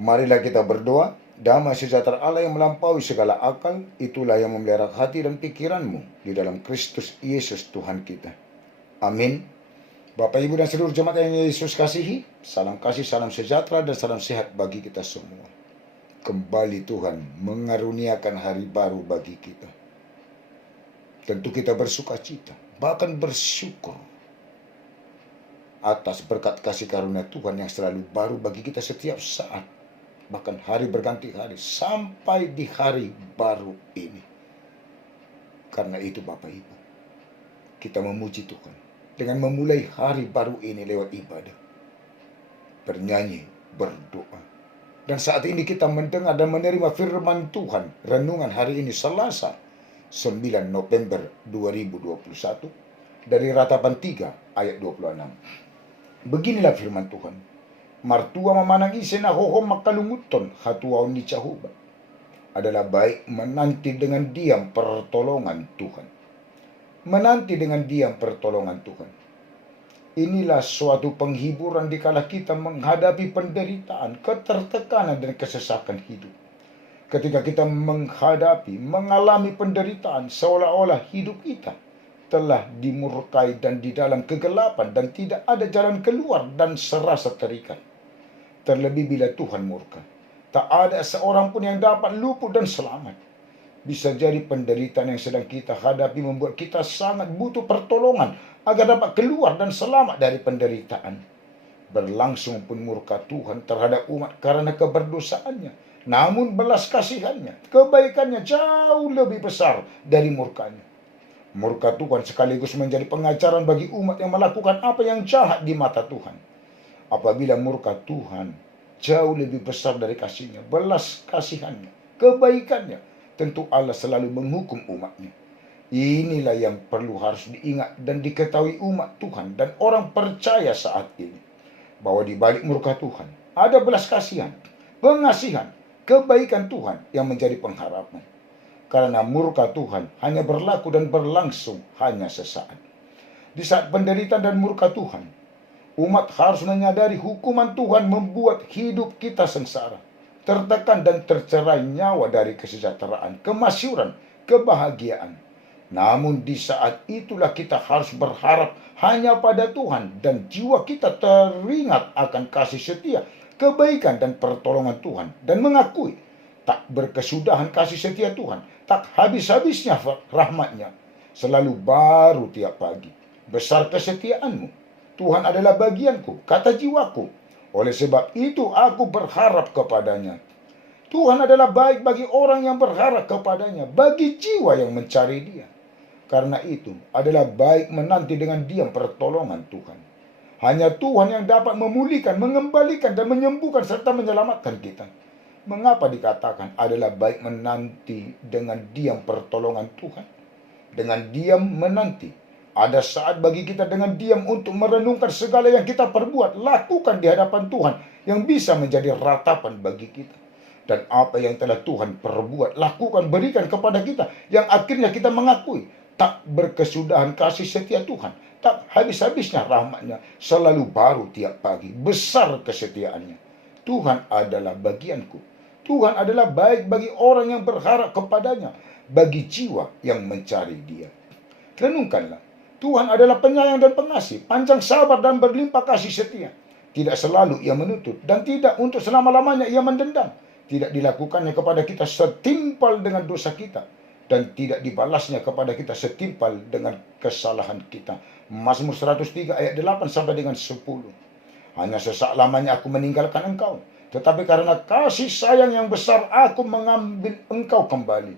Marilah kita berdoa. Damai sejahtera Allah yang melampaui segala akal, itulah yang memelihara hati dan pikiranmu di dalam Kristus Yesus Tuhan kita. Amin. Bapak, Ibu, dan seluruh jemaat yang Yesus kasihi, salam kasih, salam sejahtera, dan salam sehat bagi kita semua. Kembali Tuhan mengaruniakan hari baru bagi kita. Tentu kita bersuka cita, bahkan bersyukur atas berkat kasih karunia Tuhan yang selalu baru bagi kita setiap saat. Bahkan hari berganti hari sampai di hari baru ini. Karena itu Bapak Ibu, kita memuji Tuhan dengan memulai hari baru ini lewat ibadah, bernyanyi, berdoa. Dan saat ini kita mendengar dan menerima firman Tuhan. Renungan hari ini Selasa 9 November 2021 dari Ratapan 3 ayat 26. Beginilah firman Tuhan. Martua mamanang isen ahoho makalunguton hatuaw ni cahuba. Adalah baik menanti dengan diam pertolongan Tuhan. Menanti dengan diam pertolongan Tuhan. Inilah suatu penghiburan dikala kita menghadapi penderitaan, ketertekanan, dan kesesakan hidup. Ketika kita mengalami penderitaan, seolah-olah hidup kita telah dimurkai dan di dalam kegelapan dan tidak ada jalan keluar dan serasa terikat. Terlebih bila Tuhan murka, tak ada seorang pun yang dapat luput dan selamat. Bisa jadi penderitaan yang sedang kita hadapi membuat kita sangat butuh pertolongan agar dapat keluar dan selamat dari penderitaan. Berlangsung pun murka Tuhan terhadap umat karena keberdosaannya. Namun belas kasihannya, kebaikannya jauh lebih besar dari murkanya. Murka Tuhan sekaligus menjadi pengajaran bagi umat yang melakukan apa yang jahat di mata Tuhan. Apabila murka Tuhan jauh lebih besar dari kasihnya, belas kasihannya, kebaikannya, tentu Allah selalu menghukum umatnya. Inilah yang perlu harus diingat dan diketahui umat Tuhan dan orang percaya saat ini. Bahwa di balik murka Tuhan ada belas kasihan, pengasihan, kebaikan Tuhan yang menjadi pengharapan. Karena murka Tuhan hanya berlaku dan berlangsung hanya sesaat. Di saat penderitaan dan murka Tuhan, umat harus menyadari hukuman Tuhan membuat hidup kita sengsara, tertekan dan tercerai nyawa dari kesejahteraan, kemasyuran, kebahagiaan. Namun di saat itulah kita harus berharap hanya pada Tuhan dan jiwa kita teringat akan kasih setia, kebaikan dan pertolongan Tuhan dan mengakui tak berkesudahan kasih setia Tuhan, tak habis-habisnya rahmatnya, selalu baru tiap pagi. Besar kesetiaanmu, Tuhan adalah bagianku, kata jiwaku. Oleh sebab itu aku berharap kepadanya. Tuhan adalah baik bagi orang yang berharap kepadanya, bagi jiwa yang mencari Dia. Karena itu adalah baik menanti dengan diam pertolongan Tuhan. Hanya Tuhan yang dapat memulihkan, mengembalikan, dan menyembuhkan serta menyelamatkan kita. Mengapa dikatakan adalah baik menanti dengan diam pertolongan Tuhan? Dengan diam menanti. Ada saat bagi kita dengan diam untuk merenungkan segala yang kita perbuat, lakukan di hadapan Tuhan yang bisa menjadi ratapan bagi kita. Dan apa yang telah Tuhan perbuat, lakukan, berikan kepada kita, yang akhirnya kita mengakui tak berkesudahan kasih setia Tuhan, tak habis-habisnya rahmatnya, selalu baru tiap pagi, besar kesetiaannya. Tuhan adalah bagianku. Tuhan adalah baik bagi orang yang berharap kepadanya, bagi jiwa yang mencari Dia. Renungkanlah. Tuhan adalah penyayang dan pengasih, panjang sabar dan berlimpah kasih setia. Tidak selalu Ia menuntut dan tidak untuk selama-lamanya Ia mendendam. Tidak dilakukannya kepada kita setimpal dengan dosa kita dan tidak dibalasnya kepada kita setimpal dengan kesalahan kita. Mazmur 103 ayat 8 sampai dengan 10. Hanya sesaat lamanya aku meninggalkan engkau, tetapi karena kasih sayang yang besar aku mengambil engkau kembali.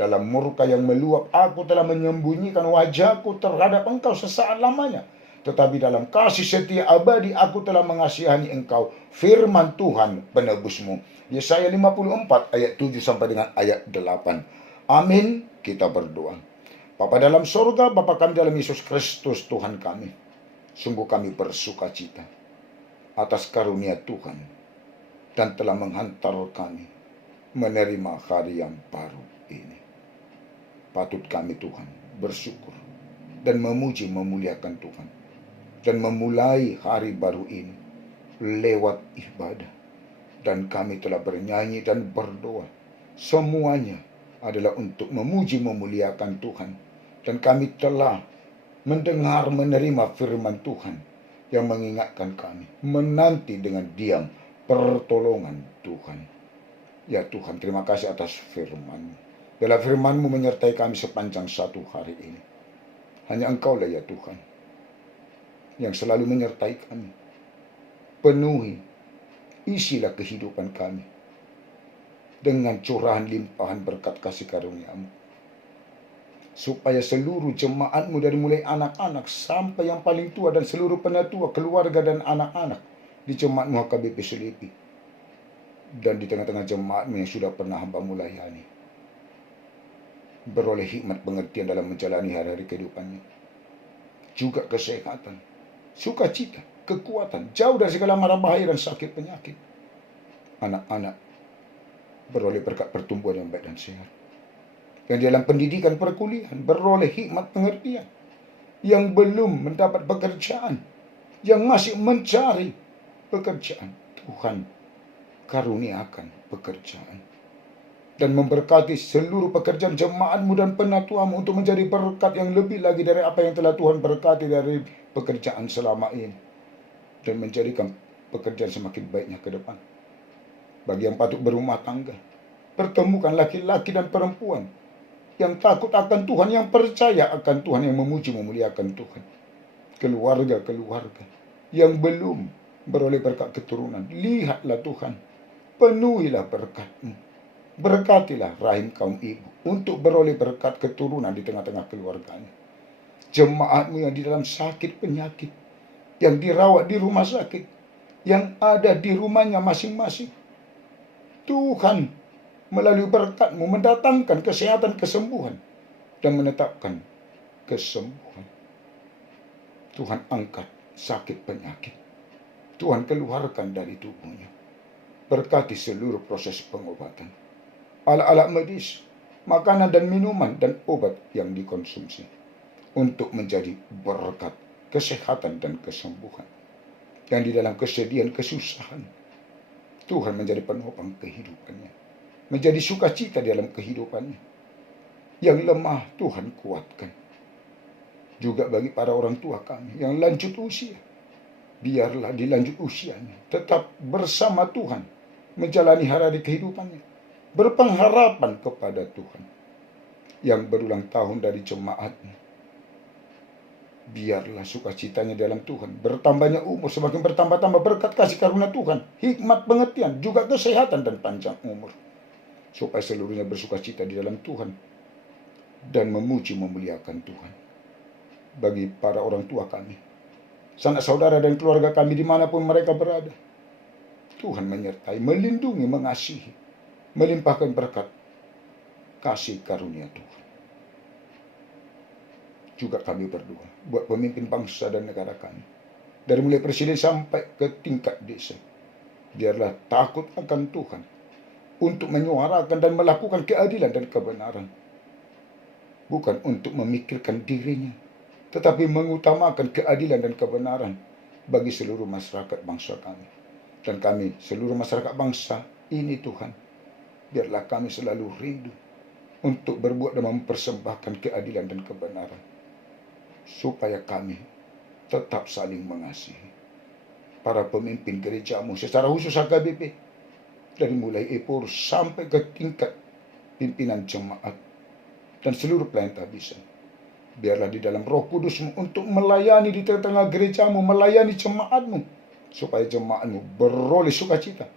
Dalam murka yang meluap aku telah menyembunyikan wajahku terhadap engkau sesaat lamanya. Tetapi dalam kasih setia abadi aku telah mengasihani engkau. Firman Tuhan penebusmu. Yesaya 54 ayat 7 sampai dengan ayat 8. Amin. Kita berdoa. Bapa dalam sorga, Bapa kami dalam Yesus Kristus Tuhan kami. Sungguh kami bersuka cita atas karunia Tuhan dan telah menghantar kami menerima hari yang baru ini. Patut kami Tuhan bersyukur dan memuji memuliakan Tuhan dan memulai hari baru ini lewat ibadah, Dan kami telah bernyanyi dan berdoa. Semuanya adalah untuk memuji memuliakan Tuhan. Dan kami telah mendengar menerima firman Tuhan yang mengingatkan kami menanti dengan diam pertolongan Tuhan. Ya Tuhan, terima kasih atas firman-Mu. Biarlah firman-Mu menyertai kami sepanjang satu hari ini. Hanya Engkaulah ya Tuhan yang selalu menyertai kami. Penuhi, isilah kehidupan kami dengan curahan limpahan berkat kasih karunia-Mu. Supaya seluruh jemaat-Mu dari mulai anak-anak sampai yang paling tua dan seluruh penatua, keluarga dan anak-anak di jemaat-Mu HKBP Selipi dan di tengah-tengah jemaat-Mu yang sudah pernah Hamba-Mu layani, beroleh hikmat pengertian dalam menjalani hari-hari kehidupannya. Juga kesehatan, sukacita, kekuatan, jauh dari segala mara bahaya dan sakit penyakit. Anak-anak beroleh berkat pertumbuhan yang baik dan sehat. Yang dalam pendidikan perkuliahan beroleh hikmat pengertian. Yang belum mendapat pekerjaan, yang masih mencari pekerjaan, Tuhan karuniakan pekerjaan. Dan memberkati seluruh pekerjaan jemaat-Mu dan penatua-Mu untuk menjadi berkat yang lebih lagi dari apa yang telah Tuhan berkati dari pekerjaan selama ini. Dan menjadikan pekerjaan semakin baiknya ke depan. Bagi yang patut berumah tangga, pertemukan laki-laki dan perempuan yang takut akan Tuhan, yang percaya akan Tuhan, yang memuji memuliakan Tuhan. Keluarga-keluarga yang belum beroleh berkat keturunan, lihatlah Tuhan, penuhilah berkat-Mu. Berkatilah rahim kaum ibu untuk beroleh berkat keturunan di tengah-tengah keluarganya. Jemaat-Mu yang di dalam sakit penyakit, yang dirawat di rumah sakit, yang ada di rumahnya masing-masing, Tuhan melalui berkat-Mu mendatangkan kesehatan, kesembuhan, dan menetapkan kesembuhan. Tuhan angkat sakit penyakit. Tuhan keluarkan dari tubuhnya. Berkati seluruh proses pengobatan. Alat-alat medis, makanan dan minuman, dan obat yang dikonsumsi. Untuk menjadi berkat, kesehatan, dan kesembuhan. Yang di dalam kesedihan, kesusahan, Tuhan menjadi penopang kehidupannya. Menjadi sukacita dalam kehidupannya. Yang lemah Tuhan kuatkan. Juga bagi para orang tua kami yang lanjut usia, biarlah di lanjut usianya tetap bersama Tuhan, menjalani hari-hari kehidupannya, berpengharapan kepada Tuhan. Yang berulang tahun dari jemaatnya, biarlah sukacitanya dalam Tuhan, bertambahnya umur, semakin bertambah-tambah berkat kasih karunia Tuhan, hikmat pengertian, juga kesehatan dan panjang umur. Supaya seluruhnya bersukacita di dalam Tuhan dan memuji memuliakan Tuhan. Bagi para orang tua kami, sanak saudara dan keluarga kami dimanapun mereka berada, Tuhan menyertai, melindungi, mengasihi, melimpahkan berkat kasih karunia Tuhan. Juga kami berdoa buat pemimpin bangsa dan negara kami, dari mulai presiden sampai ke tingkat desa. Biarlah takut akan Tuhan untuk menyuarakan dan melakukan keadilan dan kebenaran. Bukan untuk memikirkan dirinya, tetapi mengutamakan keadilan dan kebenaran bagi seluruh masyarakat bangsa kami. Dan kami, seluruh masyarakat bangsa ini Tuhan, biarlah kami selalu rindu untuk berbuat dan mempersembahkan keadilan dan kebenaran. Supaya kami tetap saling mengasihi. Para pemimpin gereja-Mu, secara khusus HKBP, dari mulai epor sampai ke tingkat pimpinan jemaat dan seluruh pelayan tabisan. Biarlah di dalam Roh Kudus-Mu untuk melayani di tengah-tengah gereja-Mu, melayani jemaat-Mu, supaya jemaat-Mu beroleh sukacita,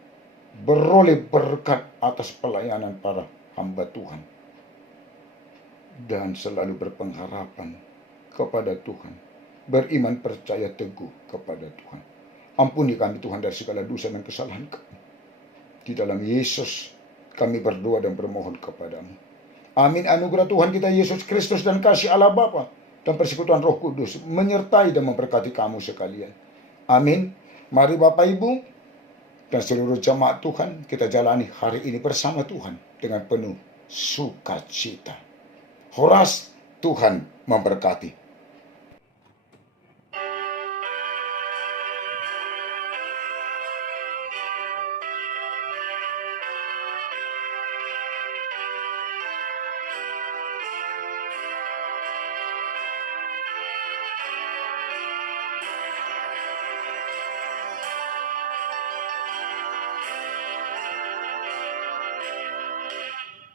beroleh berkat atas pelayanan para hamba Tuhan, dan selalu berpengharapan kepada Tuhan, beriman percaya teguh kepada Tuhan. Ampuni kami Tuhan dari segala dosa dan kesalahan kami. Di dalam Yesus kami berdoa dan bermohon kepadamu. Amin. Anugerah Tuhan kita Yesus Kristus dan kasih Allah Bapa dan persekutuan Roh Kudus menyertai dan memberkati kamu sekalian. Amin. Mari Bapak Ibu dan seluruh jemaat Tuhan, kita jalani hari ini bersama Tuhan dengan penuh sukacita. Horas, Tuhan memberkati.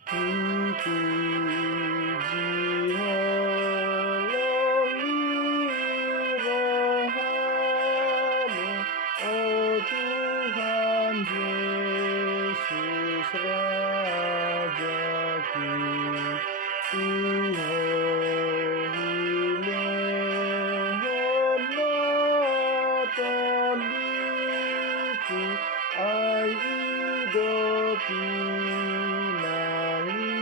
Puji holy rohamu, oh Tuhan Yesus Rajaku. Tuhohimehonatoniku, ai idopi nangidomi.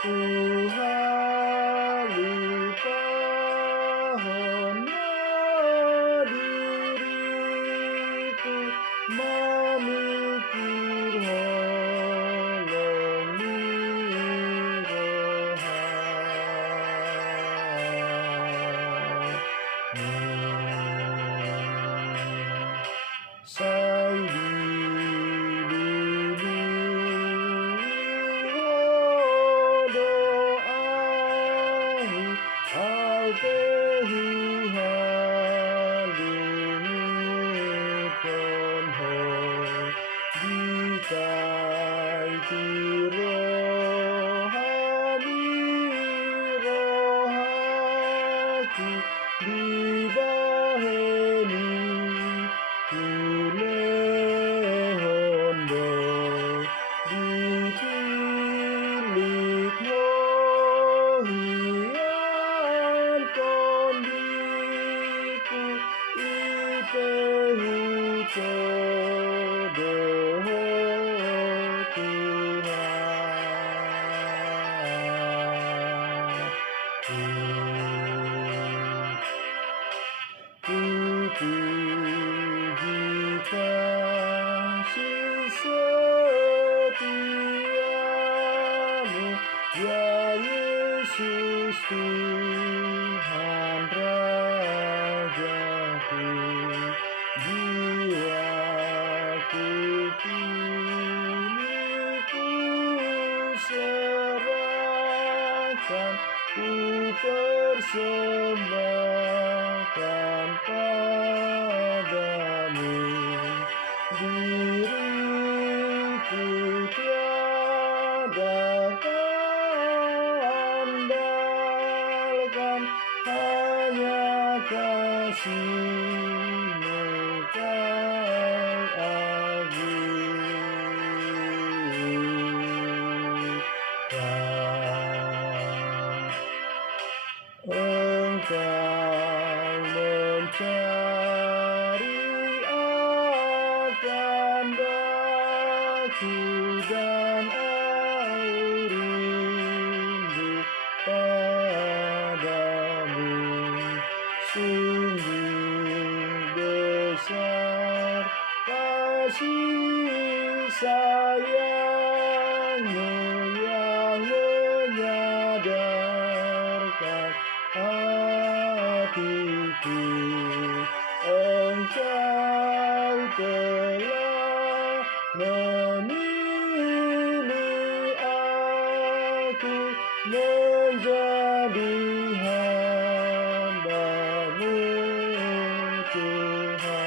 Tuhalupahona diriku, mamikir holongi rohamu. Sai doamu, au tehu halimiton ho, dikai rohani rohaku, dibaheni kulehondo, dikilik mohian kondiku, ipehu todoho Tuhan. Puji kasih setiamu, ya Yesus Tuhan Rajaku. Jiwaku kini ku serahkan, ku persembahkan padamu. Diriku tiada kandalkan, hanya kasih-Mu kau agungkan. Engkau mencari akan daku, dan aku rindu padamu. Sungguh besar kasih sayang-Mu yang menyadarkan hatiku. Engkau telah memilih aku menjadi hamba-Mu, Tuhan.